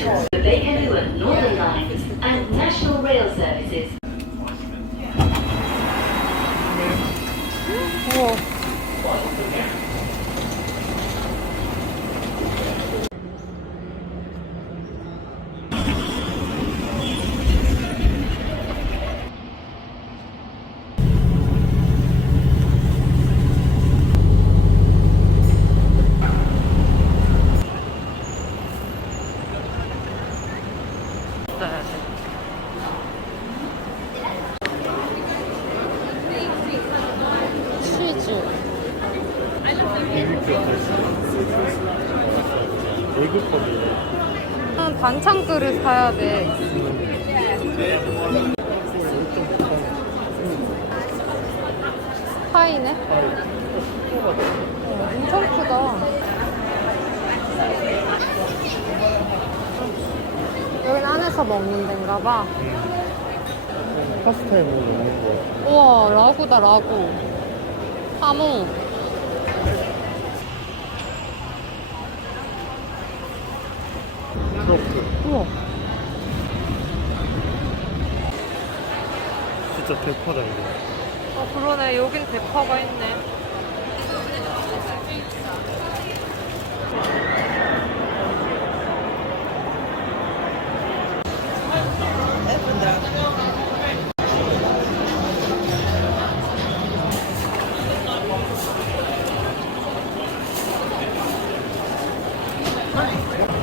tour the Bakerloo and Northern Lines and National Rail Services. 우와. 치즈. 한 반찬 그릇 사야 돼. 파이네? 엄청 크다. 여긴 안에서 먹는 데인가 봐. 파스타에 먹는 거. 우와, 라구다, 라구. 하모. 우와. 진짜 대파다 이거. 그러네. 여긴 대파가 있네.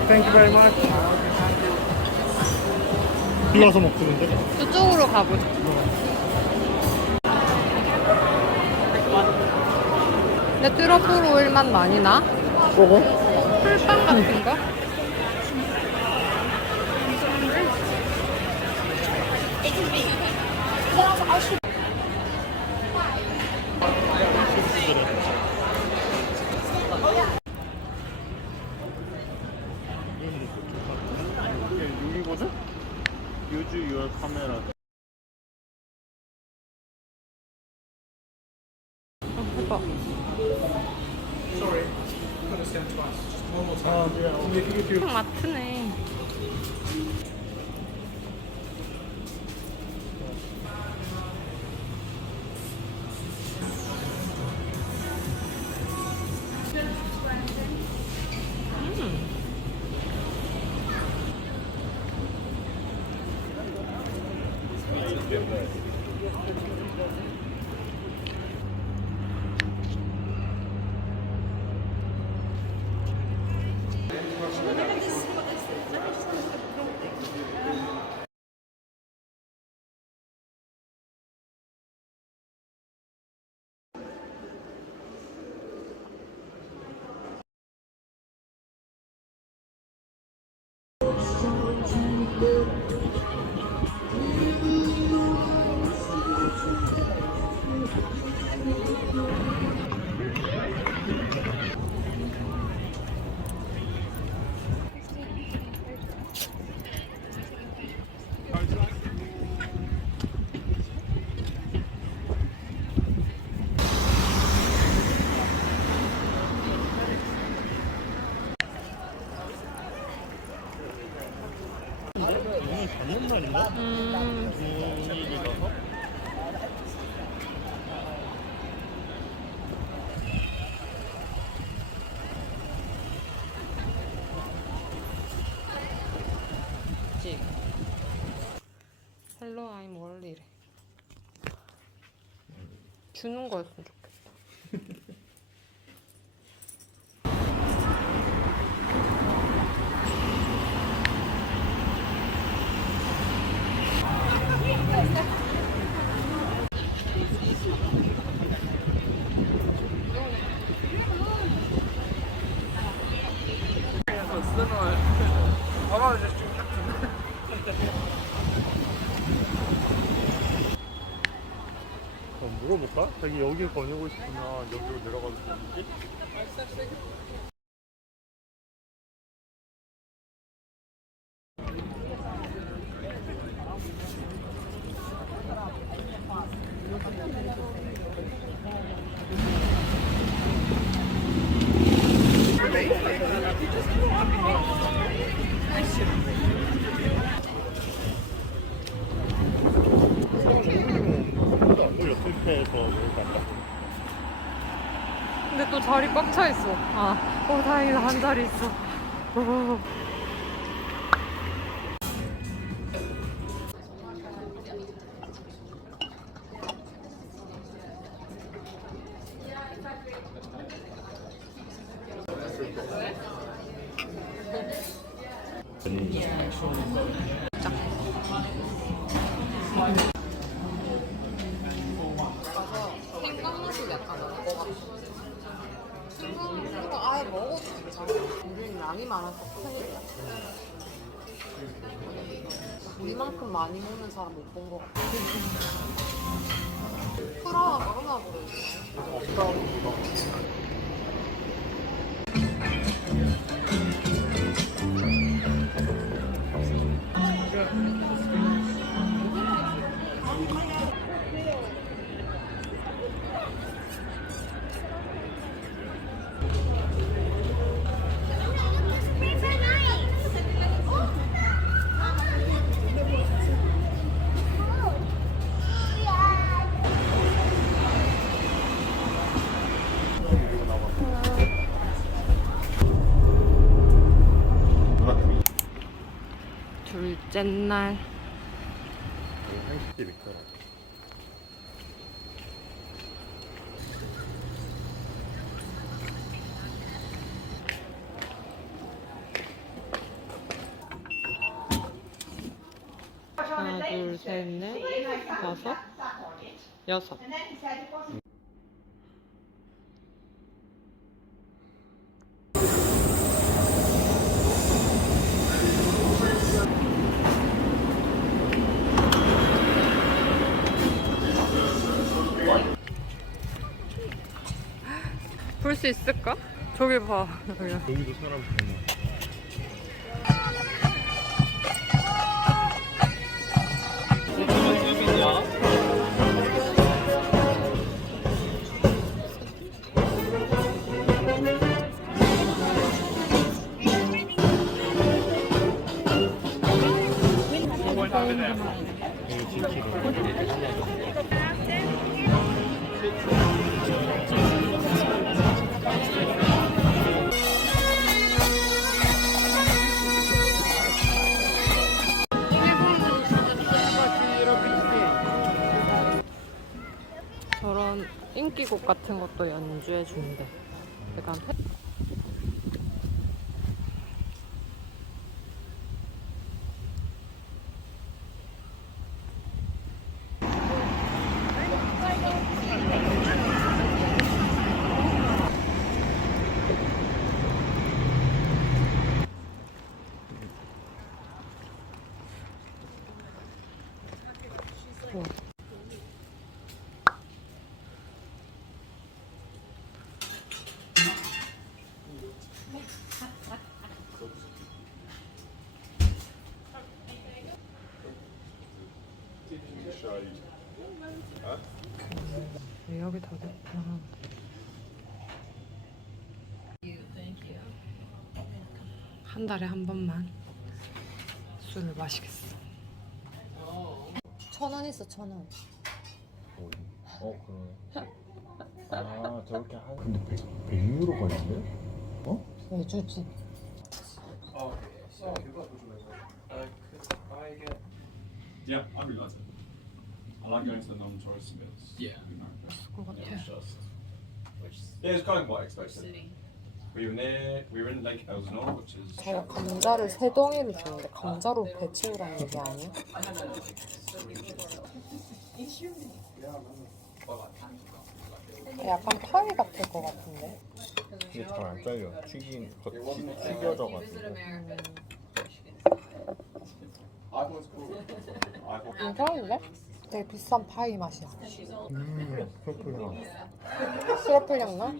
Thank you very much. 이어서 먹는데? 저쪽으로 가보자. 근데 트러플 오일 맛 많이 나? 먹어? 풀빵 같은 거? 여기거든? Use your camera. 해봐. 그냥 마트네. 오늘 저녁 날인가? 헬로 아임 월리래. 주는 거였으면 좋겠다. 물어볼까? 자기 여길 거니고 싶으면 여기로 내려가도 되는지? 자리 꽉 차 있어. 다행이다. 한 자리 있어. 오. 생강맛이 약간 나는 것 같아. 생강 아예 먹어도 괜찮아. 우리는 양이 많아서 큰일이야. 우리만큼 많이 먹는 사람 못 본 것 같아. 프라가 얼마나 그러지? 둘째 날. 한식집 있더라. 하나, 둘, 셋, 넷, 다섯, 여섯. 볼 수 있을까? 저기 봐. 여기도 사람 많아. 저런 인기곡 같은 것도 연주해 준대. 약간 예약이 다 됐구나. 한 달에 한 번만 술을 마시겠어. 1,000원 있어, 1,000원. 그러네. 아, 저렇게 한. 근데 100유로가 있네? 왜 주지? Yeah, I really like it. I like going to the non-tourist bits. Yeah. Yeah, it's kind of what I expected. We were in Lake Elsinore, which is. 저 감자를 3덩이를 주는데 감자로 배 채우라는 얘기 아니야? 약간 파이 같을 것 같은데? 이게 잘 안 잘려. 튀겨져가지고. 괜찮은데? 되게 비싼 파이 맛이야. 그렇구나. 트러플 향 나?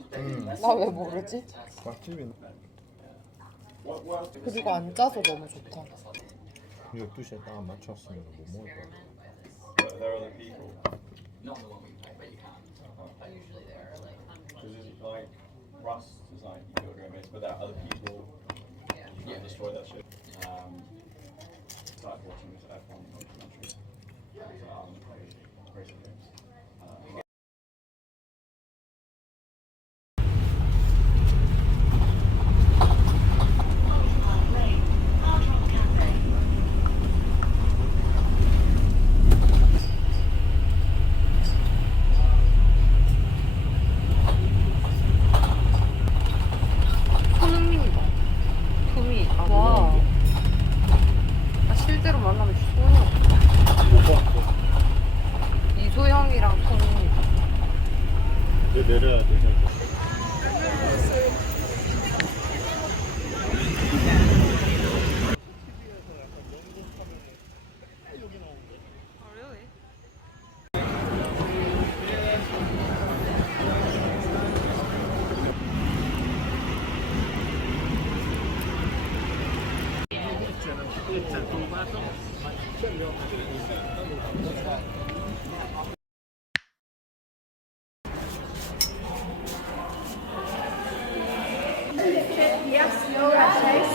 나 왜 모르지? 맛집이네. 그리고 안 짜서 너무 좋다. 12시에 딱 맞췄으면 못 먹을 거야. But there are other people. Not the one we play, but you can. Usually there are like hundreds. Because like Rust is like you go to mates, but there are other people. You can't destroy that shit. Started watching this F1 documentary. Racing games. 내려야 돼. Yes, no rashes,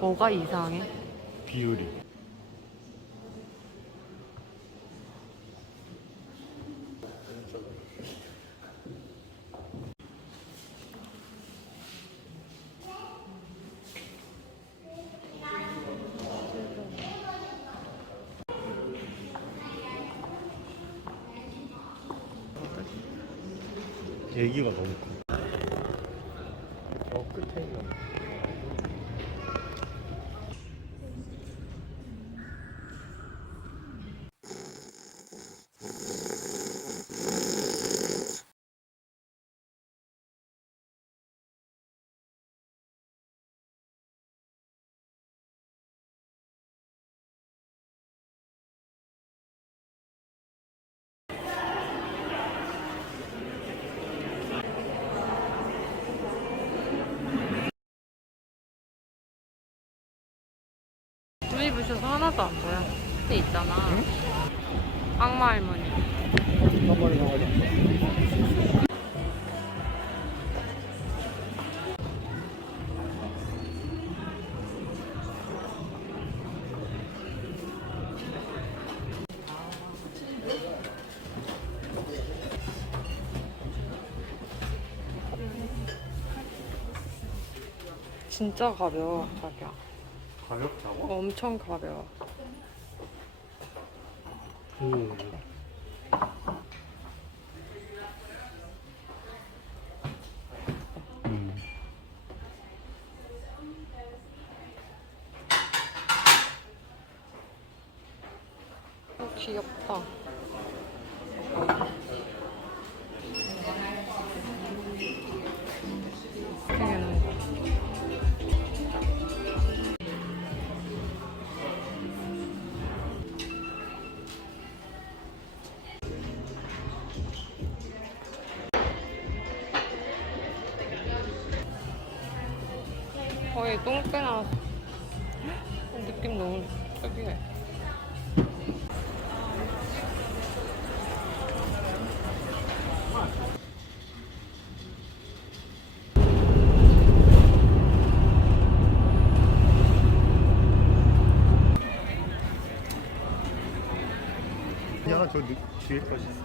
뭐가 이상해? 비율이. 얘기가 너무 커. 저 끝에 있는. 눈이 부셔서 하나도 안 보여. 근데 있잖아. 악마 할머니. 진짜 가벼워, 자기야. 가볍다고? 엄청 가벼워. 귀엽다. 되게 놓은 거. 거의 똥배 나왔어. 느낌 너무 특이해. 야, 저 뒤에까지 있어.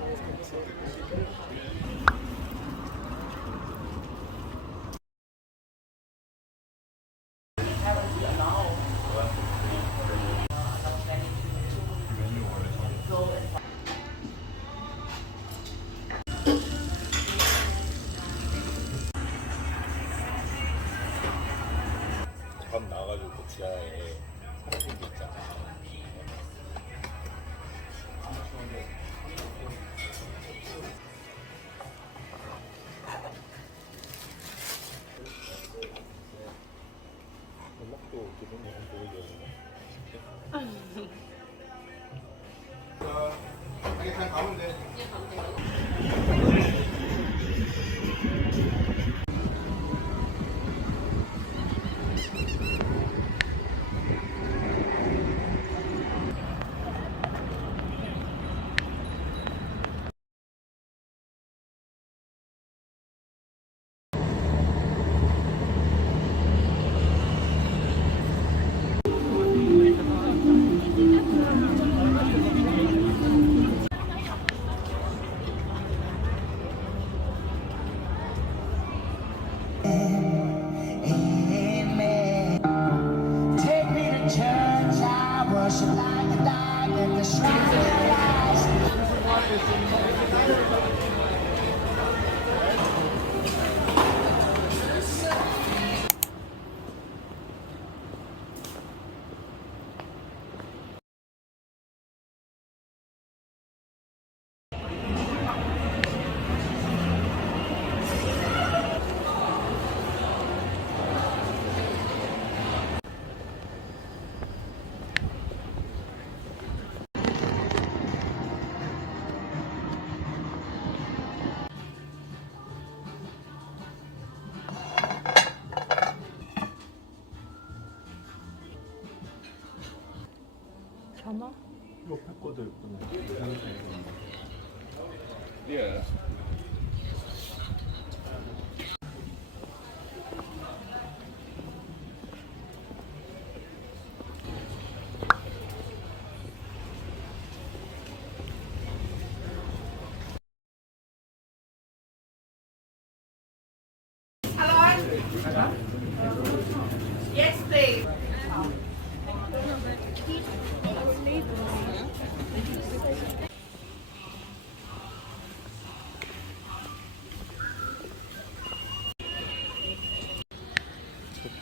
잠깐 나가지고 그 지하에 사람들이 있잖아. 음악도 기분 좀 보이게. 그냥 가면 돼.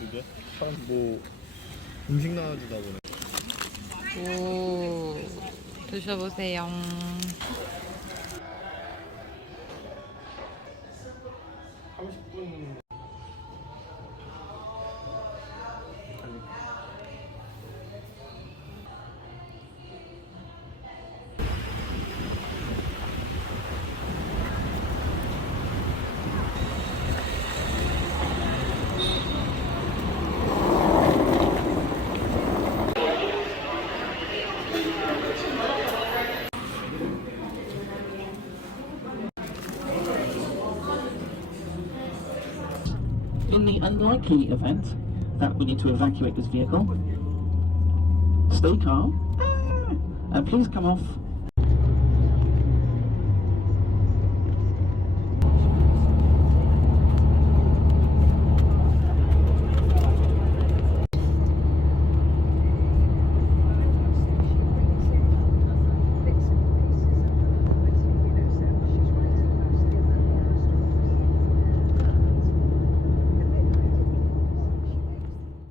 그게? 뭐 음식 나와주다 보네. 오, 드셔보세요. In the unlikely event that we need to evacuate this vehicle, stay calm and please come off